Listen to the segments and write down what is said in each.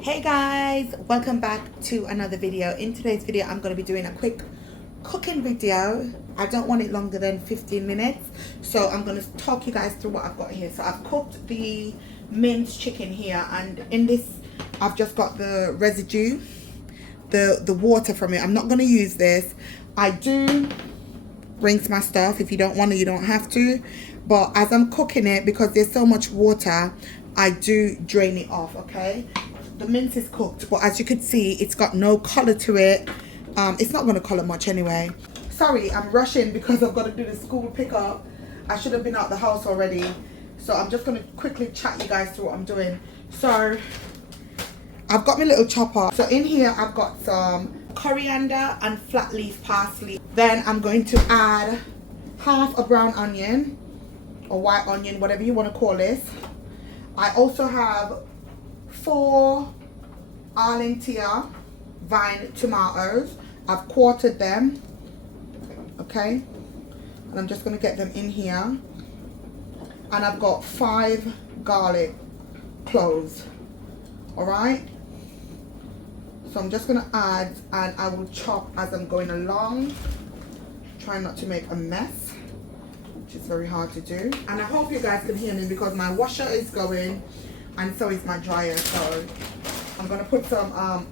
Hey guys, welcome back to another video. In today's video I'm going to be doing a quick cooking video. I don't want it longer than 15 minutes, so I'm going to talk you guys through what I've got here. So I've cooked the minced chicken here, and in this I've just got the residue, the water from it. I'm not going to use this. I do rinse my stuff. If you don't want to, you don't have to, but as I'm cooking it, because there's so much water, I do drain it off. Okay, the mince is cooked, but as you can see, it's got no color to it. It's not going to color much anyway. Sorry, I'm rushing because I've got to do the school pickup. I should have been out the house already, so I'm just going to quickly chat you guys through what I'm doing. So I've got my little chopper. So in here I've got some coriander and flat leaf parsley. Then I'm going to add half a brown onion or white onion, whatever you want to call this. I also have 4 Arlentia vine tomatoes. I've quartered them, okay, and I'm just going to get them in here. And I've got 5 garlic cloves. All right, so I'm just going to add, and I will chop as I'm going along, try not to make a mess, which is very hard to do. And I hope you guys can hear me because my washer is going and so is my dryer. So I'm going to put some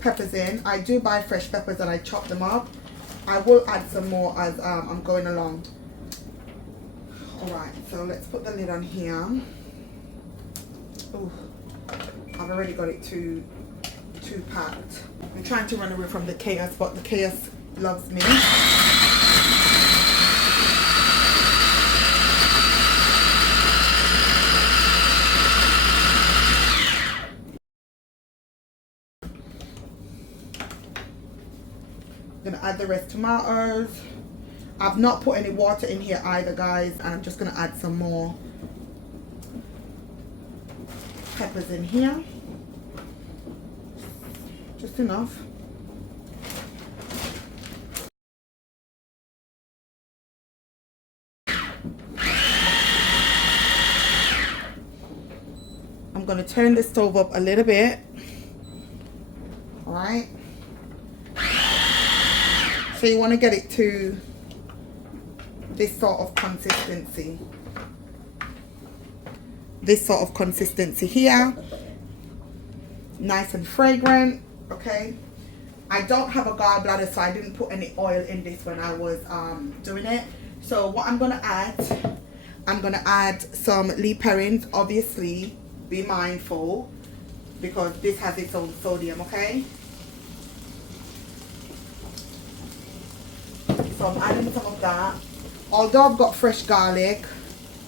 peppers in. I do buy fresh peppers and I chop them up. I will add some more as I'm going along. Alright, so let's put the lid on here. Ooh, I've already got it too packed. I'm trying to run away from the chaos, but the chaos loves me. Gonna add the rest tomatoes. I've not put any water in here either, guys, and I'm just gonna add some more peppers in here, just enough. I'm gonna turn the stove up a little bit. All right, so you want to get it to this sort of consistency. This sort of consistency here. Nice and fragrant, okay? I don't have a gallbladder, so I didn't put any oil in this when I was doing it. So what I'm gonna add some leaf parings. Obviously, be mindful because this has its own sodium, okay? So I'm adding some of that. Although I've got fresh garlic,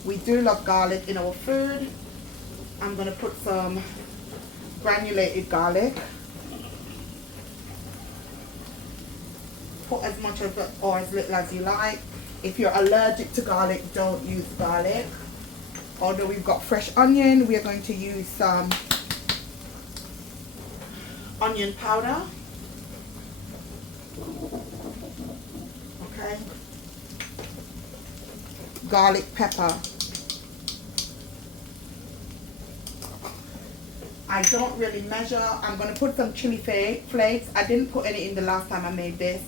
we do love garlic in our food. I'm going to put some granulated garlic. Put as much of it or as little as you like. If you're allergic to garlic, don't use garlic. Although we've got fresh onion, we are going to use some onion powder. Okay. Garlic pepper. I don't really measure. I'm going to put some chili flakes. I didn't put any in the last time I made this,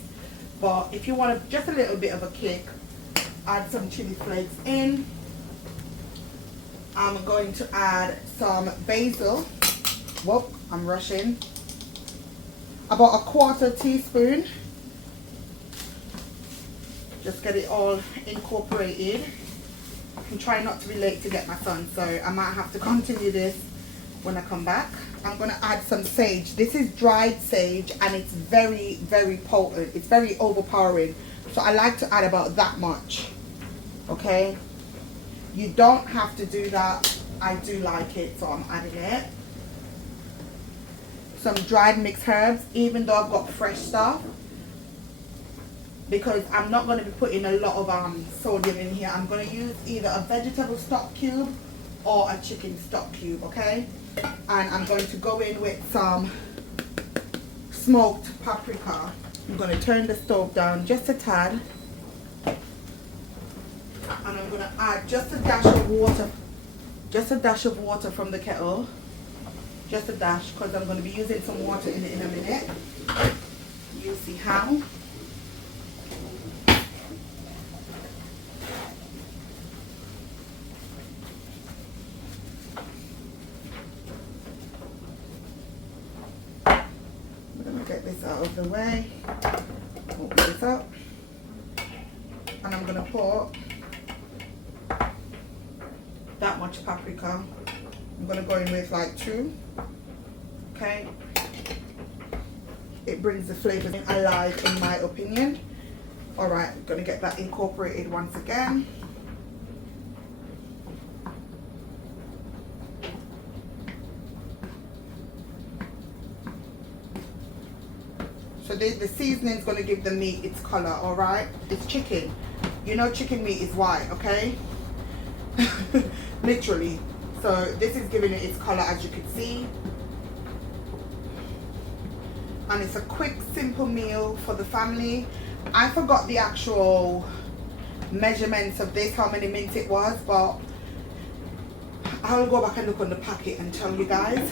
but if you want just a little bit of a kick, add some chili flakes in. I'm going to add some basil. Whoop, I'm rushing. About a 1/4 teaspoon. Just get it all incorporated. I'm trying not to be late to get my son, so I might have to continue this when I come back. I'm going to add some sage. This is dried sage and it's very, very potent. It's very overpowering. So I like to add about that much. Okay? You don't have to do that. I do like it, so I'm adding it. Some dried mixed herbs, even though I've got fresh stuff, because I'm not going to be putting a lot of sodium in here. I'm going to use either a vegetable stock cube or a chicken stock cube, okay? And I'm going to go in with some smoked paprika. I'm going to turn the stove down just a tad. And I'm going to add just a dash of water from the kettle. just a dash, because I'm going to be using some water in it in a minute. You'll see how. I'm going to get this out of the way. Open this up. And I'm going to pour that much paprika. I'm going to go in with like 2. Okay. It brings the flavors alive in my opinion. Alright, I'm going to get that incorporated once again. So the seasoning is going to give the meat its color, alright? It's chicken. You know chicken meat is white, okay? Literally. So this is giving it its color, as you can see. And it's a quick, simple meal for the family. I forgot the actual measurements of this, how many minutes it was, but I'll go back and look on the packet and tell you guys.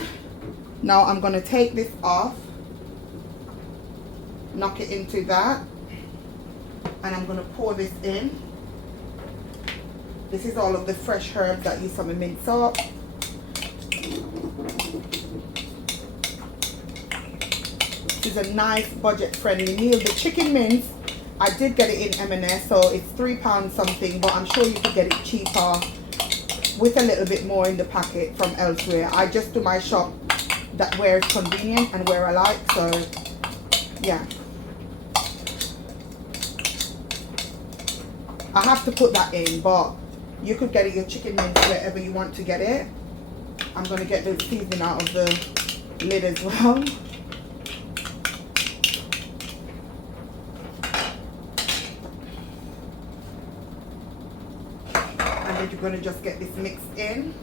Now I'm going to take this off, knock it into that, and I'm going to pour this in. This is all of the fresh herbs that use some mince up. This is a nice budget-friendly meal. The chicken mince, I did get it in M&S, so it's £3 something, but I'm sure you could get it cheaper with a little bit more in the packet from elsewhere. I just do my shop that where it's convenient and where I like, so yeah. I have to put that in, but you could get it, your chicken mince, wherever you want to get it. I'm going to get the seasoning out of the lid as well. And then you're going to just get this mixed in.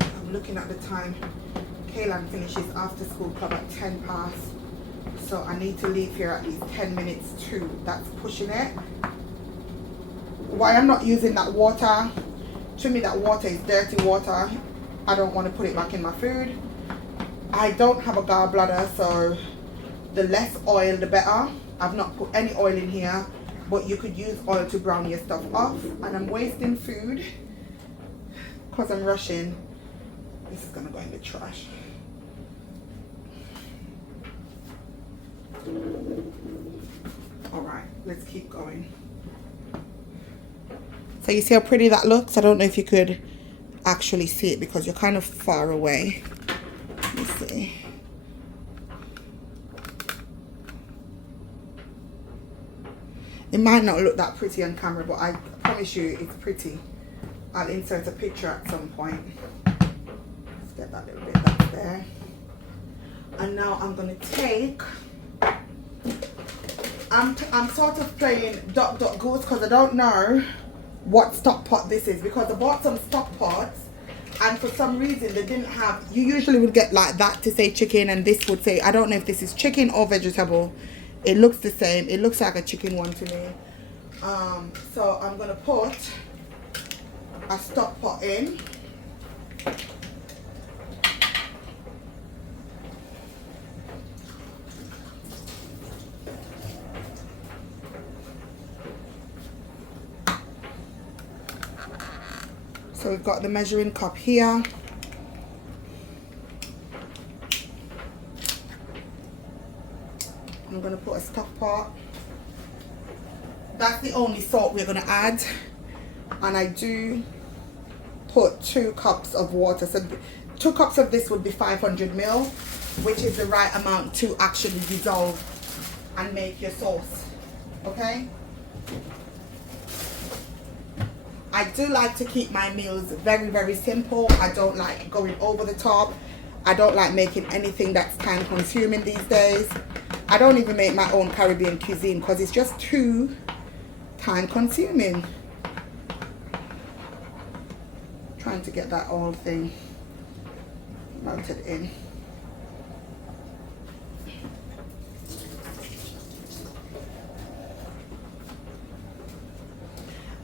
I'm looking at the time. Kaylan finishes after school club at 10 past. So I need to leave here at least 10 minutes too. That's pushing it. Why I'm not using that water, to me that water is dirty water. I don't want to put it back in my food. I don't have a gallbladder, so the less oil the better. I've not put any oil in here, but you could use oil to brown your stuff off. And I'm wasting food because I'm rushing. This is gonna go in the trash. All right, let's keep going. So you see how pretty that looks? I don't know if you could actually see it because you're kind of far away. Let me see. It might not look that pretty on camera, but I promise you it's pretty. I'll insert a picture at some point. Let's get that little bit back there. And now I'm going to take... I'm sort of playing duck goose because I don't know what stock pot this is, because I bought some stock pots and for some reason they didn't have, you usually would get like that to say chicken, and this would say, I don't know if this is chicken or vegetable. It looks the same. It looks like a chicken one to me. So I'm gonna put a stock pot in. So we've got the measuring cup here. I'm going to put a stock pot. That's the only salt we're going to add. And I do put 2 cups of water. So 2 cups of this would be 500 ml, which is the right amount to actually dissolve and make your sauce. Okay? I do like to keep my meals very, very simple. I don't like going over the top. I don't like making anything that's time consuming these days. I don't even make my own Caribbean cuisine because it's just too time consuming. Trying to get that whole thing melted in.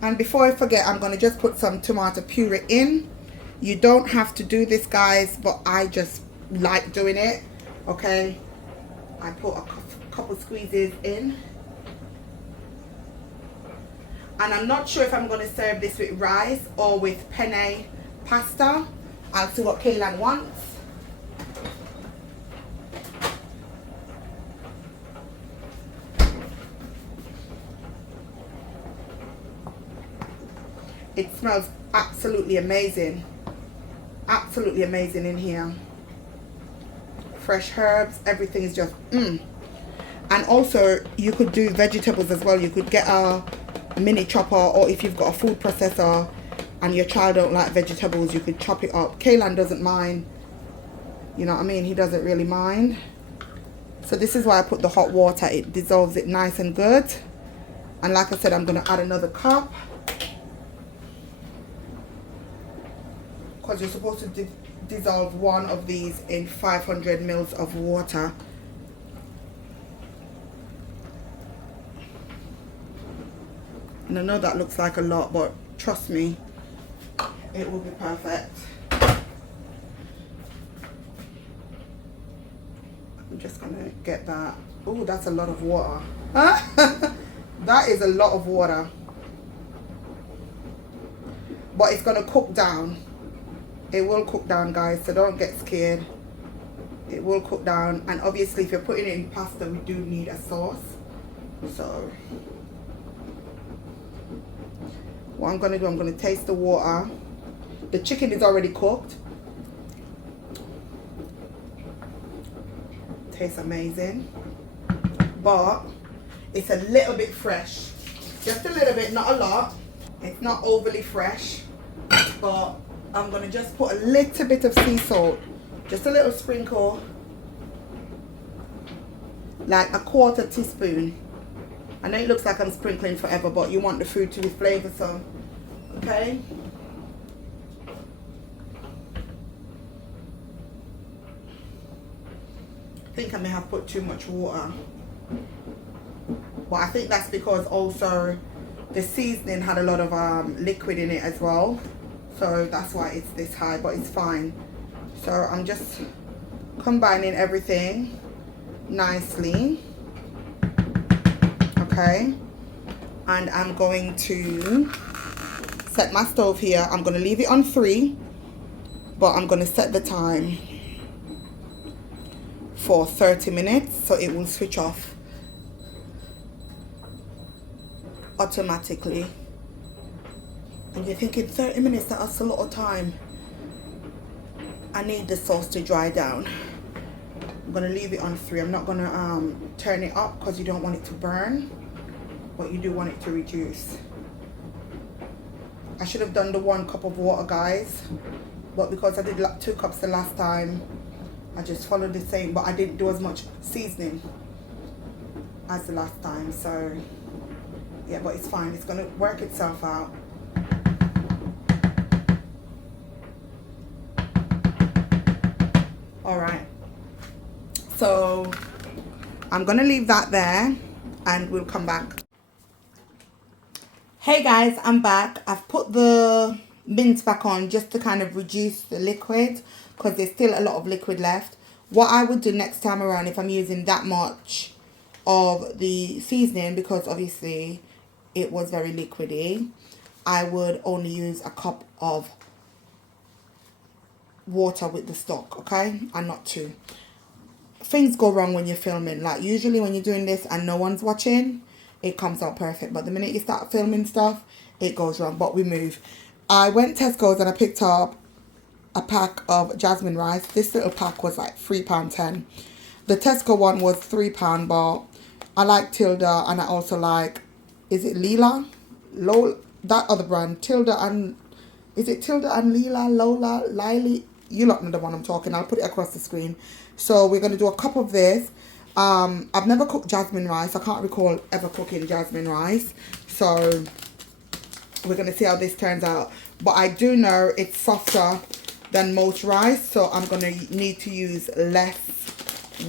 And before I forget, I'm going to just put some tomato puree in. You don't have to do this, guys, but I just like doing it. Okay, I put a couple squeezes in. And I'm not sure if I'm going to serve this with rice or with penne pasta. I'll see what Kaylan wants. It smells absolutely amazing. Absolutely amazing in here. Fresh herbs, everything is just And also, you could do vegetables as well. You could get a mini chopper, or if you've got a food processor and your child don't like vegetables, you could chop it up. Kaylan doesn't mind. You know what I mean? He doesn't really mind. So this is why I put the hot water. It dissolves it nice and good. And like I said, I'm going to add another cup. Because you're supposed to dissolve one of these in 500 mils of water. And I know that looks like a lot, but trust me, it will be perfect. I'm just gonna get that. Oh, that's a lot of water. That is a lot of water. But it's gonna cook down. It will cook down, guys, so don't get scared. It will cook down. And obviously, if you're putting it in pasta, we do need a sauce. So what I'm gonna do, I'm gonna taste the water. The chicken is already cooked. Tastes amazing, but it's a little bit fresh. Just a little bit, not a lot. It's not overly fresh, but I'm gonna just put a little bit of sea salt, just a little sprinkle, like a 1/4 teaspoon. I know it looks like I'm sprinkling forever, but you want the food to be flavoursome, okay? I think I may have put too much water, but I think that's because also the seasoning had a lot of liquid in it as well. So that's why it's this high, but it's fine. So I'm just combining everything nicely. Okay. And I'm going to set my stove here. I'm going to leave it on 3, but I'm going to set the time for 30 minutes so it will switch off automatically. And you're thinking 30 minutes, that's a lot of time. I need the sauce to dry down. I'm gonna leave it on 3. I'm not gonna turn it up because you don't want it to burn, but you do want it to reduce. I should have done the 1 cup of water, guys, but because I did like 2 cups the last time, I just followed the same, but I didn't do as much seasoning as the last time. So yeah, but it's fine, it's gonna work itself out. All right, so I'm gonna leave that there and we'll come back. Hey guys, I'm back. I've put the mince back on just to kind of reduce the liquid because there's still a lot of liquid left. What I would do next time around, if I'm using that much of the seasoning, because obviously it was very liquidy, I would only use a cup of water with the stock, okay, and not 2. Things go wrong when you're filming. Like usually when you're doing this and no one's watching, it comes out perfect, but the minute you start filming stuff, it goes wrong. But we move. I went Tesco's and I picked up a pack of jasmine rice. This little pack was like £3.10. The Tesco one was £3, but I like Tilda, and I also like, is it Leela? That other brand, Tilda, and is it Tilda and Leela, Lola, Lily? You lot know the one I'm talking. I'll put it across the screen. So we're going to do a cup of this. I've never cooked jasmine rice. I can't recall ever cooking jasmine rice. So we're going to see how this turns out. But I do know it's softer than most rice. So I'm going to need to use less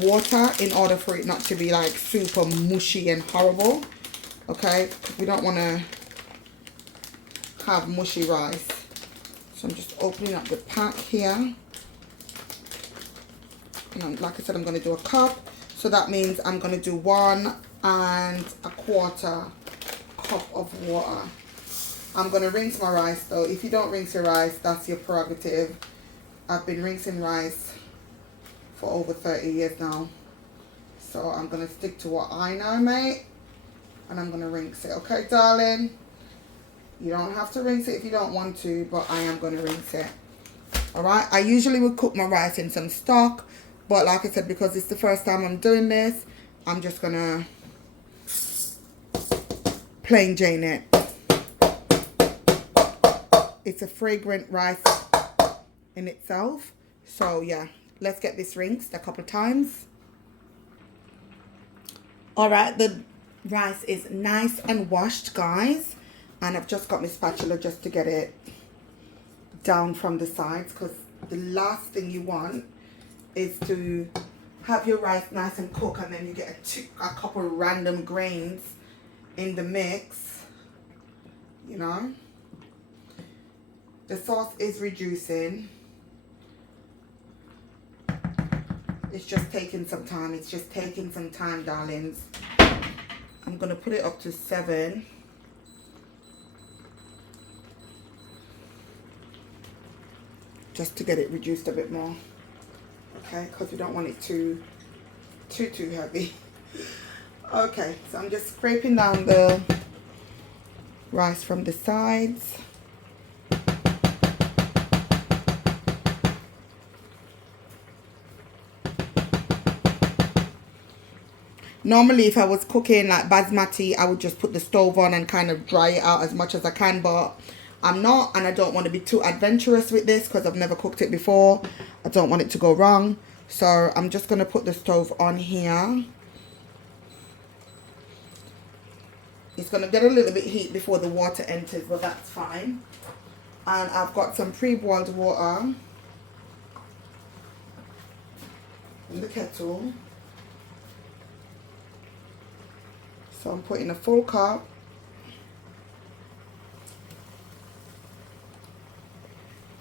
water in order for it not to be like super mushy and horrible. Okay. We don't want to have mushy rice. So I'm just opening up the pack here. And like I said, I'm going to do a cup. So that means I'm going to do 1 1/4 cup of water. I'm going to rinse my rice though. If you don't rinse your rice, that's your prerogative. I've been rinsing rice for over 30 years now. So I'm going to stick to what I know, mate. And I'm going to rinse it. Okay, darling? You don't have to rinse it if you don't want to, but I am going to rinse it. Alright? I usually would cook my rice in some stock. But like I said, because it's the first time I'm doing this, I'm just going to plain Jane it. It's a fragrant rice in itself. So yeah, let's get this rinsed a couple of times. Alright, the rice is nice and washed, guys. And I've just got my spatula just to get it down from the sides, because the last thing you want is to have your rice nice and cooked and then you get a couple of random grains in the mix, you know. The sauce is reducing. It's just taking some time. It's just taking some time, darlings. I'm going to put it up to 7. Just to get it reduced a bit more. Okay, because we don't want it too heavy. Okay, so I'm just scraping down the rice from the sides. Normally, if I was cooking like basmati, I would just put the stove on and kind of dry it out as much as I can, but I'm not, and I don't want to be too adventurous with this because I've never cooked it before. I don't want it to go wrong. So I'm just going to put the stove on here. It's going to get a little bit heat before the water enters, but that's fine. And I've got some pre-boiled water in the kettle. So I'm putting a full cup.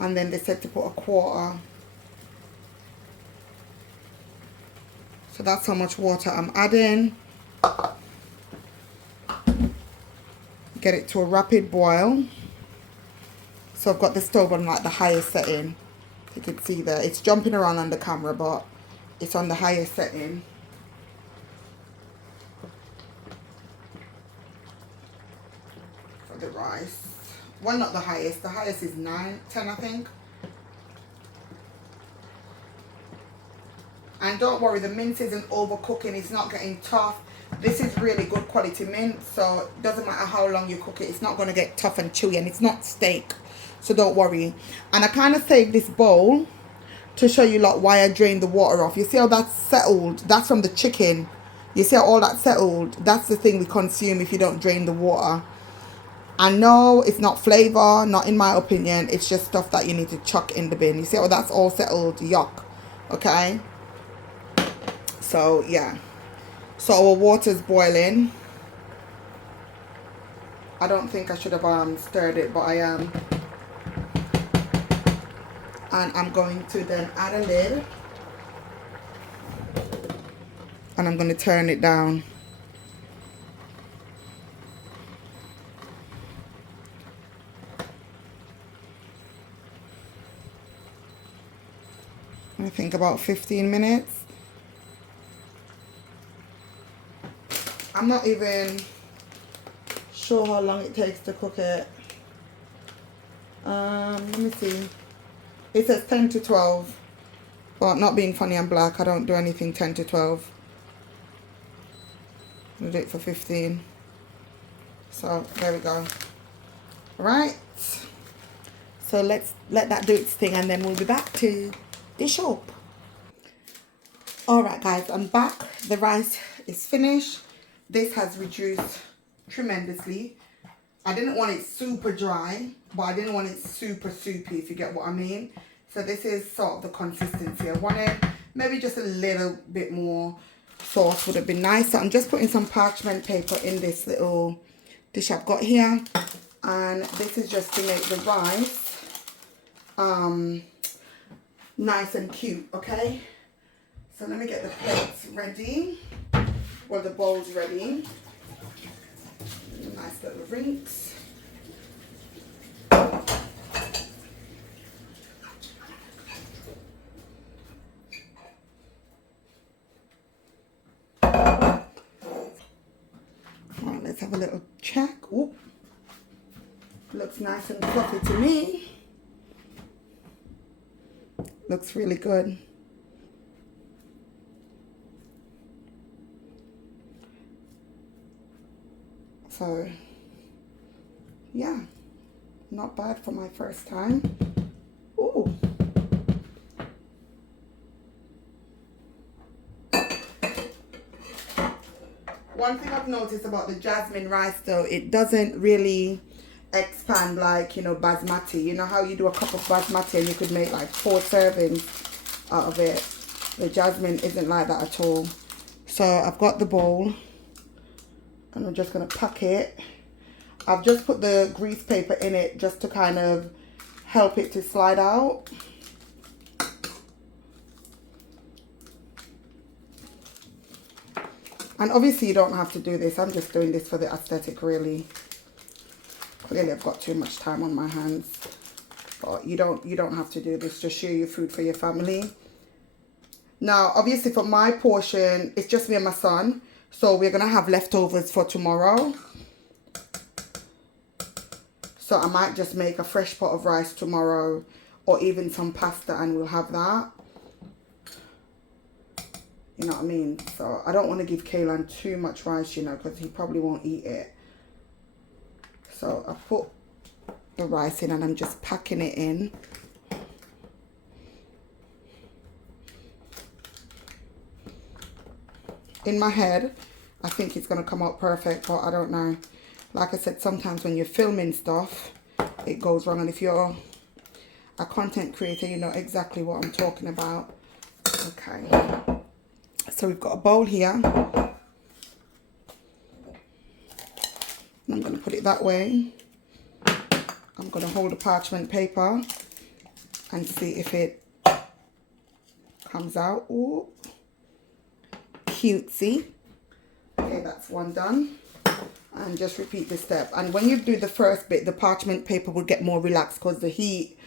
And then they said to put a 1/4. So that's how much water I'm adding. Get it to a rapid boil. So I've got the stove on like the highest setting. You can see there. It's jumping around on the camera, but it's on the highest setting. For the rice. Well, not the highest. The highest is 9, 10, I think. And don't worry, the mince isn't overcooking. It's not getting tough. This is really good quality mince. So it doesn't matter how long you cook it. It's not going to get tough and chewy. And it's not steak. So don't worry. And I kind of saved this bowl to show you like why I drained the water off. You see how that's settled? That's from the chicken. You see how all that settled? That's the thing we consume if you don't drain the water. I know it's not flavor, not in my opinion. It's just stuff that you need to chuck in the bin. You see how that's all settled? Yuck. Okay. So, yeah. So, our water's boiling. I don't think I should have stirred it, but I am. And I'm going to then add a lid. And I'm going to turn it down. I think about 15 minutes. I'm not even sure how long it takes to cook it. Let me see. It says 10 to 12. But not being funny, I'm black. I don't do anything 10 to 12. I'll do it for 15. So there we go. Alright. So let's let that do its thing and then we'll be back to dish up. Alright guys, I'm back. The rice is finished. This has reduced tremendously. I didn't want it super dry, but I didn't want it super soupy, if you get what I mean. So this is sort of the consistency I wanted. Maybe just a little bit more sauce would have been nice. So I'm just putting some parchment paper in this little dish I've got here. And this is just to make the rice nice and cute, okay? So let me get the plates ready. Well, the bowls ready. Nice little rinse. Alright, let's have a little check. Ooh. Looks nice and fluffy to me. Looks really good. So, yeah, not bad for my first time. Ooh. One thing I've noticed about the jasmine rice though, it doesn't really expand like, you know, basmati. You know how you do a cup of basmati and you could make like 4 servings out of it. The jasmine isn't like that at all. So I've got the bowl and I'm just going to pack it. I've just put the grease paper in it just to kind of help it to slide out. And obviously you don't have to do this. I'm just doing this for the aesthetic really. Clearly I've got too much time on my hands. But you don't have to do this. Just share your food for your family. Now obviously for my portion, it's just me and my son. So we're going to have leftovers for tomorrow. So I might just make a fresh pot of rice tomorrow. Or even some pasta and we'll have that. You know what I mean? So I don't want to give Kaylan too much rice, you know, because he probably won't eat it. So I put the rice in and I'm just packing it in. In my head, I think it's going to come out perfect, but I don't know. Like I said, sometimes when you're filming stuff, it goes wrong. And if you're a content creator, you know exactly what I'm talking about. Okay. So we've got a bowl here. And I'm going to put it that way. I'm going to hold the parchment paper and see if it comes out. Ooh. Cutesy. Okay, that's one done. And just repeat this step. And when you do the first bit, the parchment paper will get more relaxed because the heat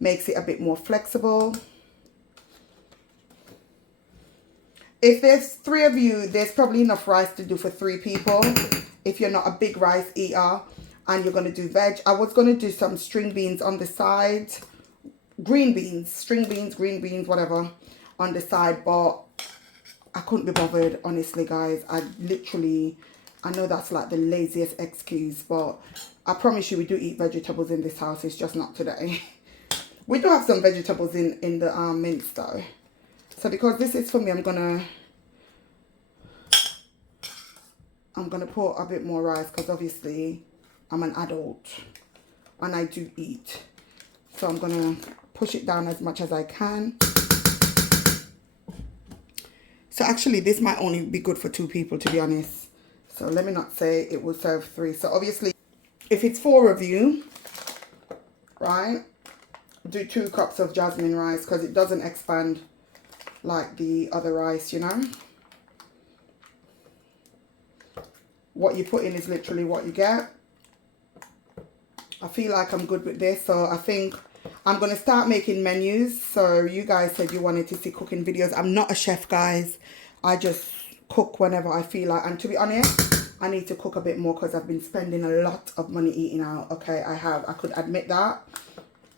makes it a bit more flexible. If there's 3 of you, there's probably enough rice to do for 3 people. If you're not a big rice eater and you're going to do veg. I was going to do some string beans on the side. Green beans, string beans, green beans, whatever on the side. But I couldn't be bothered, honestly, guys. I know that's like the laziest excuse. But I promise you we do eat vegetables in this house. It's just not today. We do have some vegetables in the mince though. So because this is for me, I'm gonna pour a bit more rice because obviously I'm an adult and I do eat. So I'm gonna push it down as much as I can. So actually this might only be good for 2 people, to be honest. So let me not say it will serve 3. So obviously if it's 4 of you, right, do 2 cups of jasmine rice because it doesn't expand like the other rice, you know. What you put in is literally what you get. I feel like I'm good with this, so I think I'm going to start making menus. So you guys said you wanted to see cooking videos. I'm not a chef, guys. I just cook whenever I feel like. And to be honest, I need to cook a bit more because I've been spending a lot of money eating out. Okay, I have. I could admit that.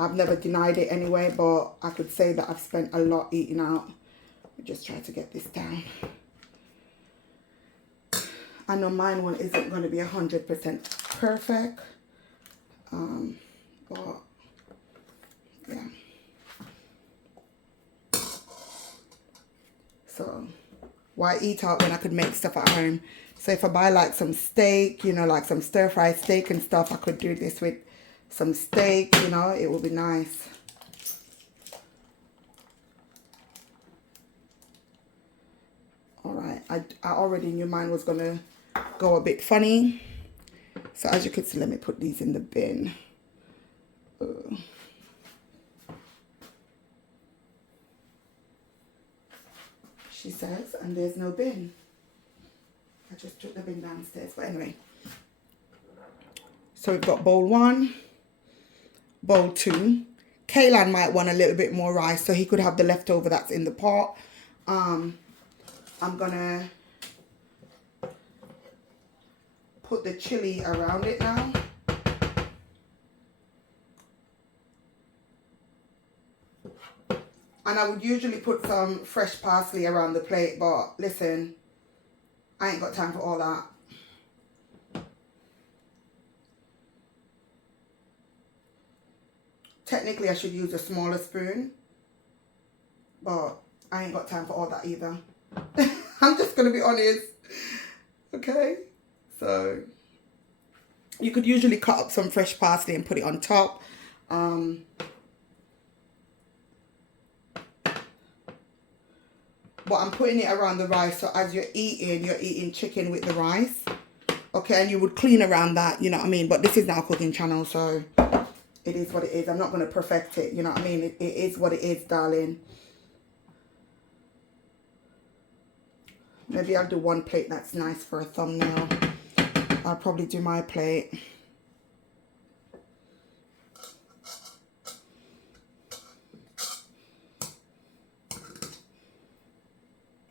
I've never denied it anyway, but I could say that I've spent a lot eating out. Just try to get this down. I know mine one isn't going to be 100% perfect. But yeah. So why eat out when I could make stuff at home? So if I buy like some steak, you know, like some stir-fried steak and stuff, I could do this with some steak, you know, it would be nice. Alright, I already knew mine was going to go a bit funny. So as you can see, let me put these in the bin. She says, and there's no bin. I just took the bin downstairs, but anyway. So we've got bowl 1, bowl 2. Kaylan might want a little bit more rice, so he could have the leftover that's in the pot. I'm gonna put the chili around it now. And I would usually put some fresh parsley around the plate, but listen, I ain't got time for all that. Technically, I should use a smaller spoon, but I ain't got time for all that either. I'm just going to be honest. Okay? So, you could usually cut up some fresh parsley and put it on top. But I'm putting it around the rice, so as you're eating chicken with the rice. Okay, and you would clean around that, you know what I mean? But this is now a cooking channel, so it is what it is. I'm not going to perfect it, you know what I mean? It is what it is, darling. Maybe I'll do one plate that's nice for a thumbnail. I'll probably do my plate.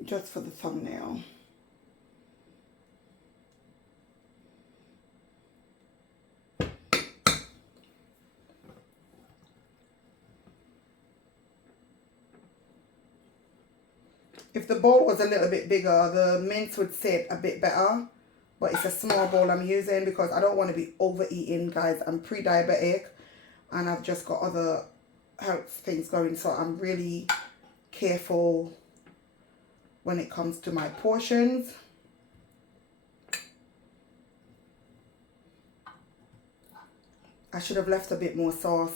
Just for the thumbnail. If the bowl was a little bit bigger, the mince would sit a bit better. But it's a small bowl I'm using because I don't want to be overeating, guys. I'm pre-diabetic and I've just got other health things going. So I'm really careful when it comes to my portions. I should have left a bit more sauce.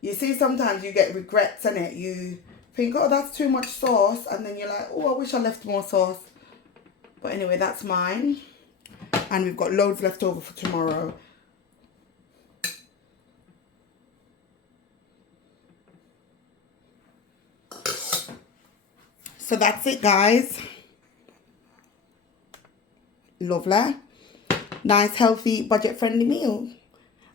You see, sometimes you get regrets in it. You think, oh, that's too much sauce. And then you're like, oh, I wish I left more sauce. But anyway, that's mine. And we've got loads left over for tomorrow. So that's it, guys. Lovely. Nice, healthy, budget-friendly meal.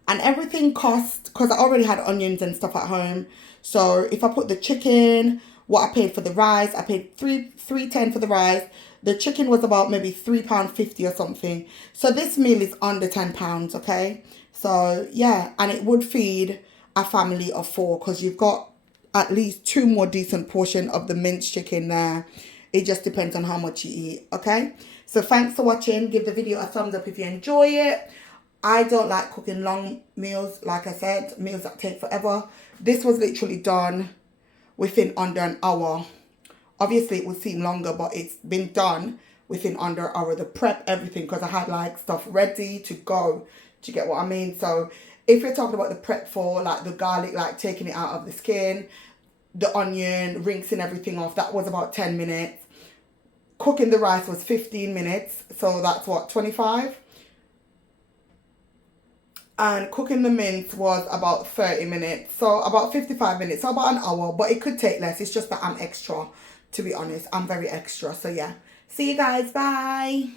And everything cost, because I already had onions and stuff at home. So if I put the chicken, what I paid for the rice, I paid $3.10 for the rice. The chicken was about maybe £3.50 or something. So this meal is under £10, okay? So yeah, and it would feed a family of 4 because you've got at least 2 more decent portions of the minced chicken there. It just depends on how much you eat, okay? So thanks for watching. Give the video a thumbs up if you enjoy it. I don't like cooking long meals, like I said, meals that take forever. This was literally done within under an hour. Obviously, it would seem longer, but it's been done within under an hour. The prep, everything, because I had like stuff ready to go. Do you get what I mean? So if you're talking about the prep for like the garlic, like taking it out of the skin, the onion, rinsing everything off, that was about 10 minutes. Cooking the rice was 15 minutes. So that's what, 25? And cooking the mince was about 30 minutes. So about 55 minutes. So about an hour. But it could take less. It's just that I'm extra. To be honest, I'm very extra. So yeah. See you guys. Bye.